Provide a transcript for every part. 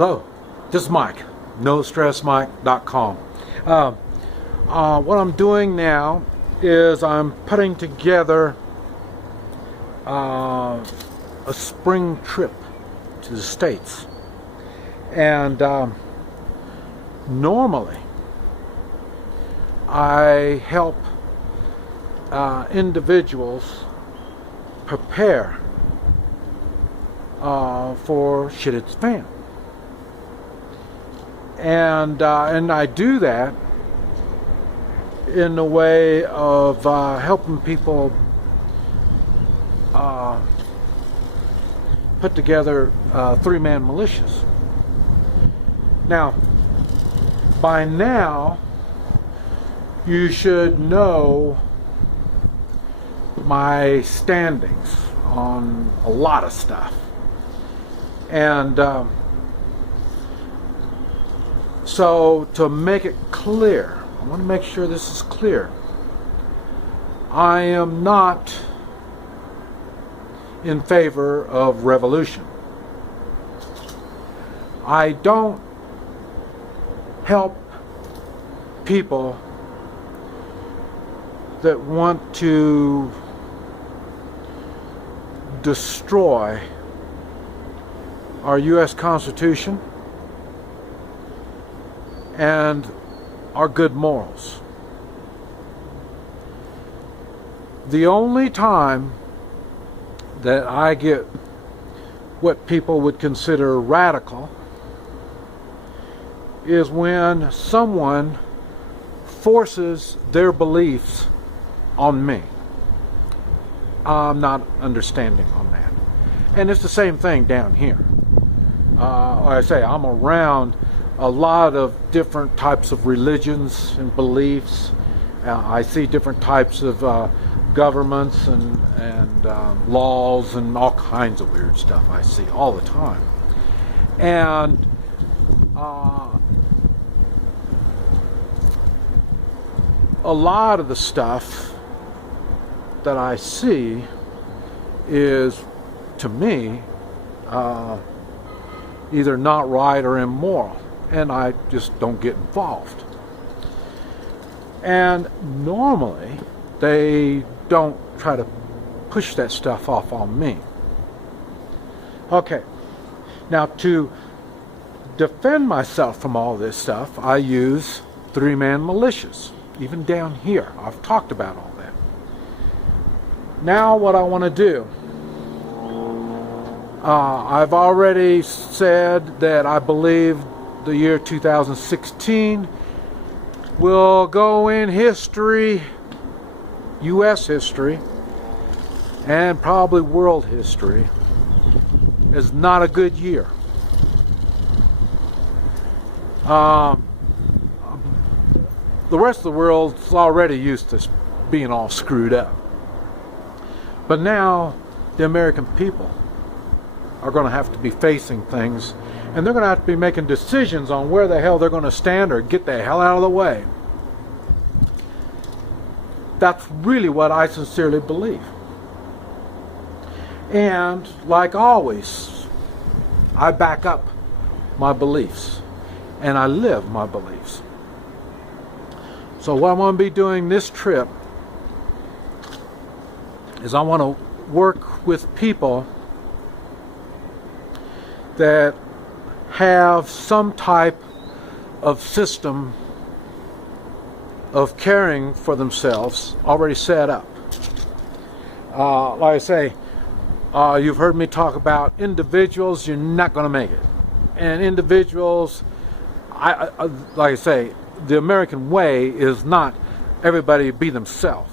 Hello, this is Mike, NoStressMike.com. What I'm doing now is I'm putting together a spring trip to the States. And normally I help individuals prepare for shit hits the fan. And I do that in the way of helping people put together three-man militias. Now, by now, you should know my standings on a lot of stuff. And so to make it clear, I want to make sure this is clear. I am not in favor of revolution. I don't help people that want to destroy our U.S. Constitution and our good morals. The only time that I get what people would consider radical is when someone forces their beliefs on me. I'm not understanding on that. And it's the same thing down here. Like I say, I'm around a lot of different types of religions and beliefs. I see different types of governments and laws and all kinds of weird stuff I see all the time. And a lot of the stuff that I see is, to me, either not right or immoral, and I just don't get involved. And normally they don't try to push that stuff off on me. Okay, now to defend myself from all this stuff, I use three-man militias. Even down here, I've talked about all that. Now what I want to do, I've already said that I believe the year 2016 will go in history, U.S. history, and probably world history, as not a good year. The rest of the world's already used to being all screwed up. But now the American people are going to have to be facing things, and they're going to have to be making decisions on where the hell they're going to stand or get the hell out of the way. That's really what I sincerely believe. And like always, I back up my beliefs and I live my beliefs. So what I'm going to be doing this trip is I want to work with people that have some type of system of caring for themselves already set up. Like I say, you've heard me talk about individuals, you're not going to make it. And individuals, like I say, the American way is not everybody be themselves.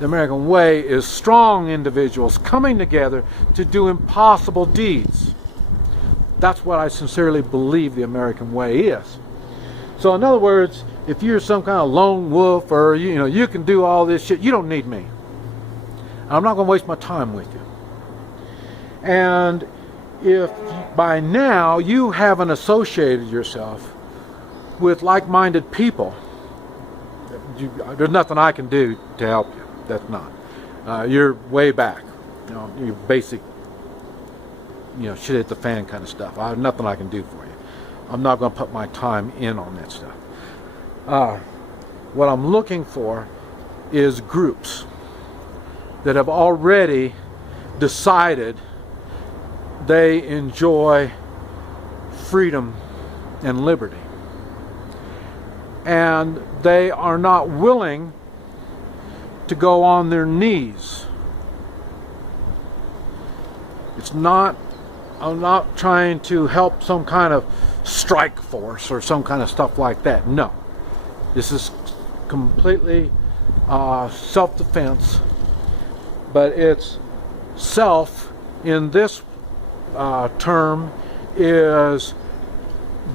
The American way is strong individuals coming together to do impossible deeds. That's what I sincerely believe the American way is. So in other words, if you're some kind of lone wolf or you can do all this shit, you don't need me. I'm not going to waste my time with you. And if by now you haven't associated yourself with like-minded people, there's nothing I can do to help you. That's not. You're way back. Your basic, shit at the fan kind of stuff. I have nothing I can do for you. I'm not going to put my time in on that stuff. What I'm looking for is groups that have already decided they enjoy freedom and liberty, and they are not willing to go on their knees. I'm not trying to help some kind of strike force or some kind of stuff like that. No, this is completely self-defense, but it's self in this term is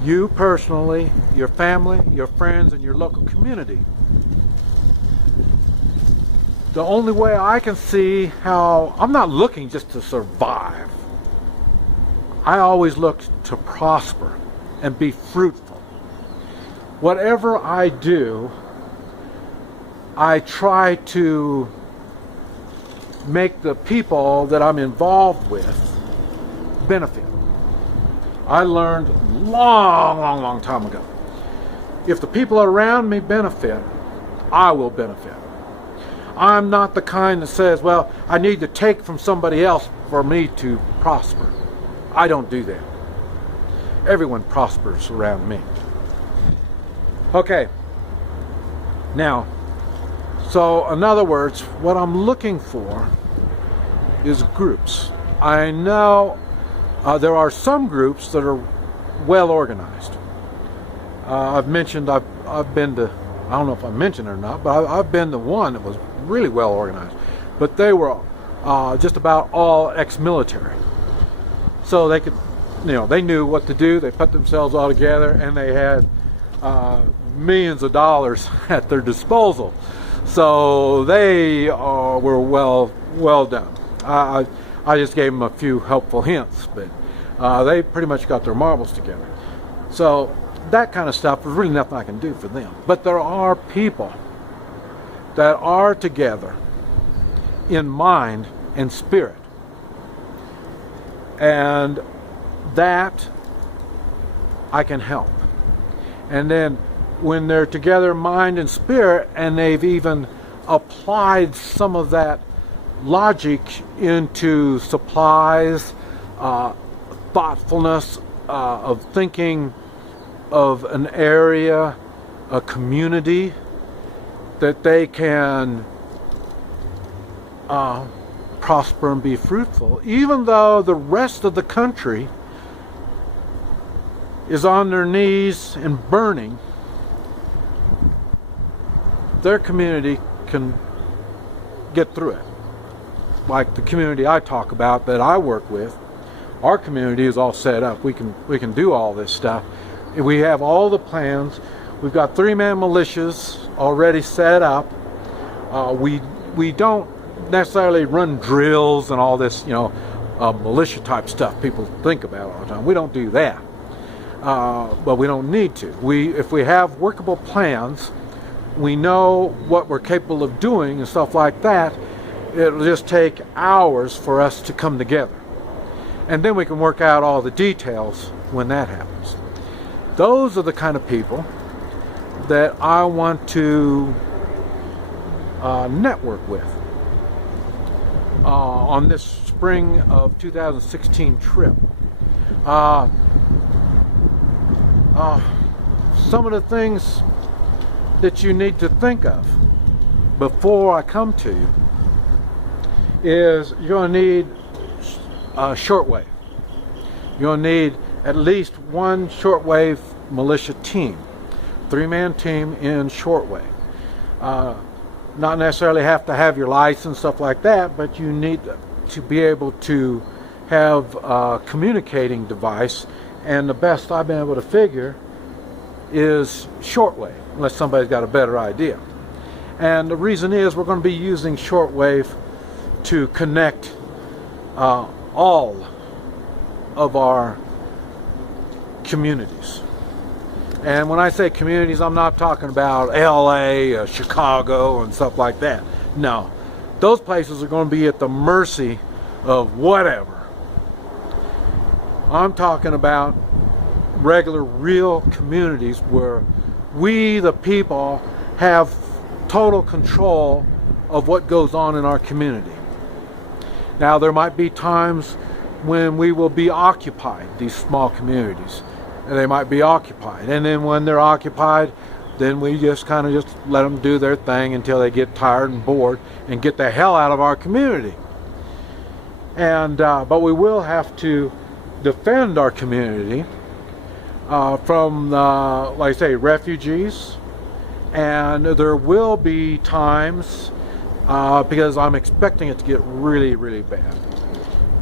you personally, your family, your friends, and your local community. The only way I can see how, I'm not looking just to survive. I always look to prosper and be fruitful. Whatever I do, I try to make the people that I'm involved with benefit. I learned long time ago, if the people around me benefit, I will benefit. I'm not the kind that says, well, I need to take from somebody else for me to prosper. I don't do that. Everyone prospers around me. Okay. Now, so in other words, what I'm looking for is groups. I know there are some groups that are well organized. I've mentioned I've been to, I don't know if I mentioned it or not, but I've been to one that was really well organized. But they were just about all ex-military. So they could, they knew what to do. They put themselves all together, and they had millions of dollars at their disposal. So they were well done. I just gave them a few helpful hints, but they pretty much got their marbles together. So that kind of stuff, there's really nothing I can do for them. But there are people that are together in mind and spirit. And that I can help. And then when they're together mind and spirit, and they've even applied some of that logic into supplies, thoughtfulness of thinking of an area, a community, that they can prosper and be fruitful, even though the rest of the country is on their knees and burning. Their community can get through it. Like the community I talk about that I work with, our community is all set up. We can do all this stuff. We have all the plans. We've got 3-man militias already set up. We don't necessarily run drills and all this, militia type stuff people think about all the time. We don't do that, but we don't need to. If we have workable plans, we know what we're capable of doing and stuff like that. It'll just take hours for us to come together, and then we can work out all the details when that happens. Those are the kind of people that I want to network with on this spring of 2016 trip. Some of the things that you need to think of before I come to you is you're going to need a shortwave. You're going to need at least one shortwave militia team, 3-man team in shortwave. Not necessarily have to have your license, stuff like that, but you need to be able to have a communicating device, and the best I've been able to figure is shortwave, unless somebody's got a better idea. And the reason is we're going to be using shortwave to connect all of our communities. And when I say communities, I'm not talking about LA, Chicago, and stuff like that. No, those places are going to be at the mercy of whatever. I'm talking about regular, real communities where we, the people, have total control of what goes on in our community. Now, there might be times when we will be occupied, these small communities, and they might be occupied. And then when they're occupied, then we just kind of just let them do their thing until they get tired and bored and get the hell out of our community. And but we will have to defend our community from, like I say, refugees. And there will be times, because I'm expecting it to get really, really bad.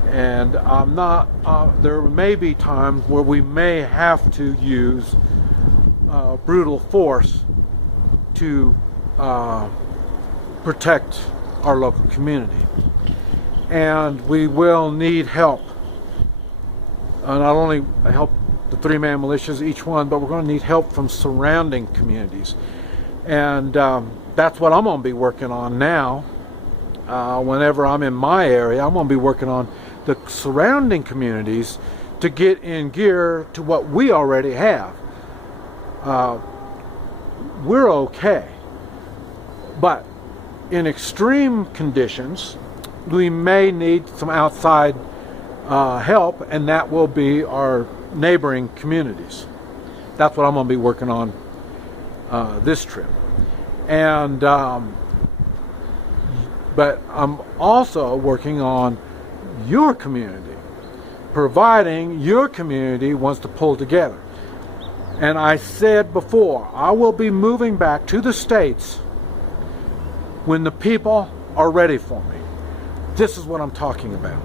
And I'm not, there may be times where we may have to use brutal force to protect our local community. And we will need help. Not only help the three-man militias, each one, but we're going to need help from surrounding communities. And that's what I'm going to be working on now. Whenever I'm in my area, I'm going to be working on the surrounding communities to get in gear to what we already have. We're okay. But in extreme conditions, we may need some outside help, and that will be our neighboring communities. That's what I'm going to be working on this trip. And but I'm also working on your community, providing your community wants to pull together. And I said before, I will be moving back to the States when the people are ready for me. This is what I'm talking about.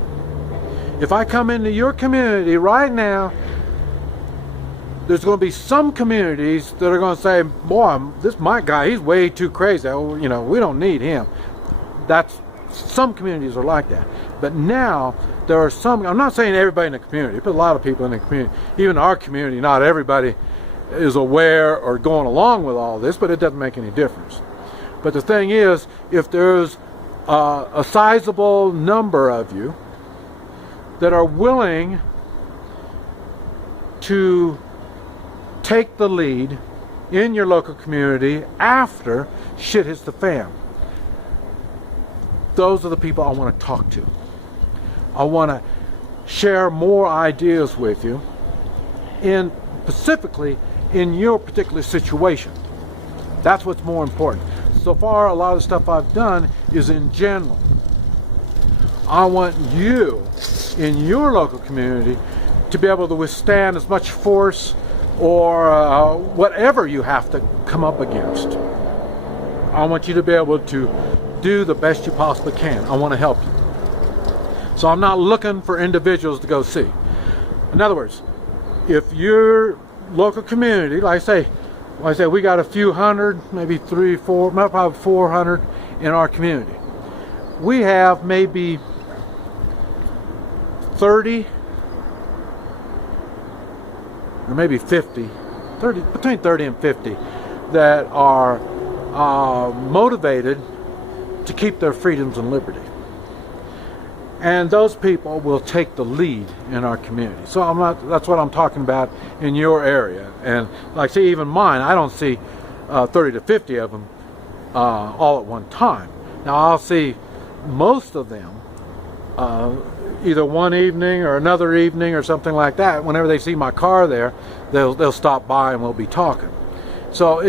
If I come into your community right now, there's going to be some communities that are going to say, boy, this Mike guy, he's way too crazy. You know, we don't need him. Some communities are like that. But now, there are some, I'm not saying everybody in the community, but a lot of people in the community, even our community, not everybody is aware or going along with all this, but it doesn't make any difference. But the thing is, if there's a sizable number of you that are willing to take the lead in your local community after shit hits the fan, those are the people I want to talk to. I want to share more ideas with you, specifically in your particular situation. That's what's more important. So far, a lot of the stuff I've done is in general. I want you in your local community to be able to withstand as much force or whatever you have to come up against. I want you to be able to do the best you possibly can. I want to help you. So I'm not looking for individuals to go see. In other words, if your local community, like I say, we got a few hundred, maybe 300, 400, probably 400 in our community. We have maybe 30 or maybe 50, between 30 and 50 that are motivated to keep their freedoms and liberty. And those people will take the lead in our community. So that's what I'm talking about in your area. And like I say, even mine, I don't see 30 to 50 of them all at one time. Now I'll see most of them either one evening or another evening or something like that. Whenever they see my car there, they'll stop by and we'll be talking. So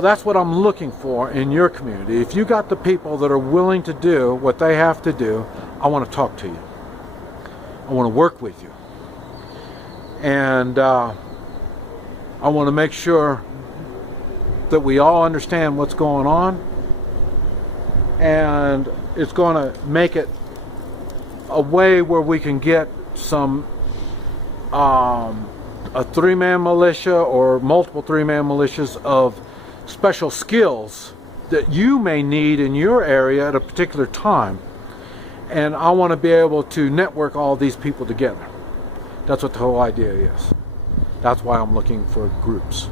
that's what I'm looking for in your community. If you got the people that are willing to do what they have to do, I want to talk to you. I want to work with you. And I want to make sure that we all understand what's going on. And it's going to make it a way where we can get some a three-man militia or multiple three-man militias of special skills that you may need in your area at a particular time. And I want to be able to network all these people together. That's what the whole idea is. That's why I'm looking for groups.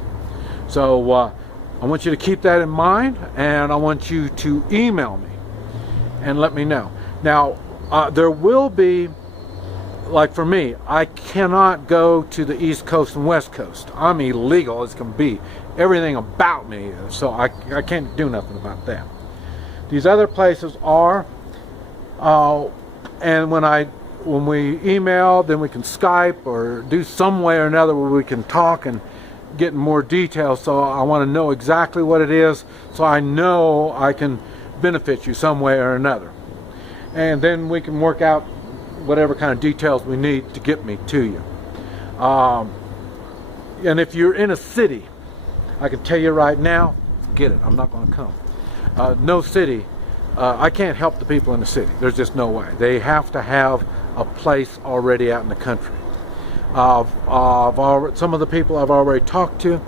So I want you to keep that in mind, and I want you to email me and let me know. Now, there will be like for me, I cannot go to the East Coast and West Coast. I'm illegal as can be. Everything about me is, so I can't do nothing about that. These other places are, and when we email, then we can Skype or do some way or another where we can talk and get in more detail. So I want to know exactly what it is, so I know I can benefit you some way or another. And then we can work out whatever kind of details we need to get me to you. And if you're in a city, I can tell you right now, forget it, I'm not going to come. No city, I can't help the people in the city. There's just no way. They have to have a place already out in the country. Some of the people I've already talked to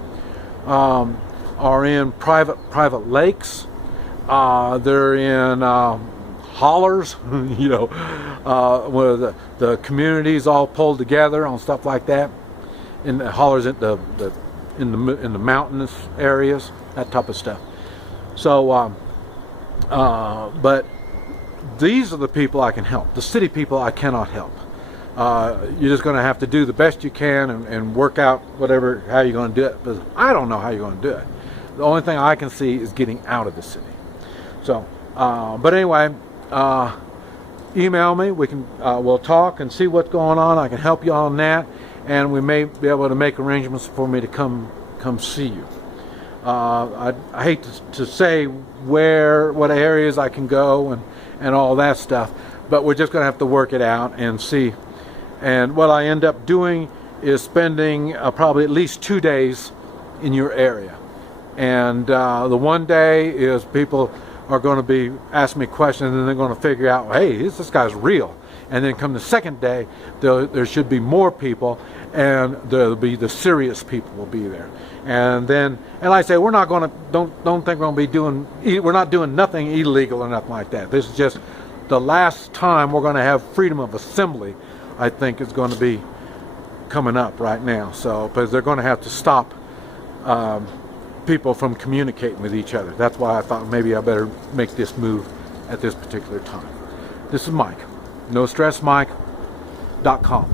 are in private lakes. They're in hollers, you know, where the communities all pulled together on stuff like that. In the hollers in the mountainous areas, that type of stuff. So, but these are the people I can help. The city people I cannot help. You're just going to have to do the best you can and work out how you're going to do it. Because I don't know how you're going to do it. The only thing I can see is getting out of the city. So, but anyway, email me. We'll talk and see what's going on. I can help you on that, and we may be able to make arrangements for me to come see you. I hate to say what areas I can go and all that stuff, but we're just going to have to work it out and see. And what I end up doing is spending probably at least 2 days in your area. And the one day is people are going to be asking me questions, and they're going to figure out, hey, this guy's real. And then come the second day, there should be more people, and there'll be the serious people will be there. And like I say, we're not going to don't think we're going to be we're not doing nothing illegal or nothing like that. This is just the last time we're going to have freedom of assembly. I think is going to be coming up right now. So, because they're going to have to stop people from communicating with each other. That's why I thought maybe I better make this move at this particular time. This is Mike, NoStressMike.com.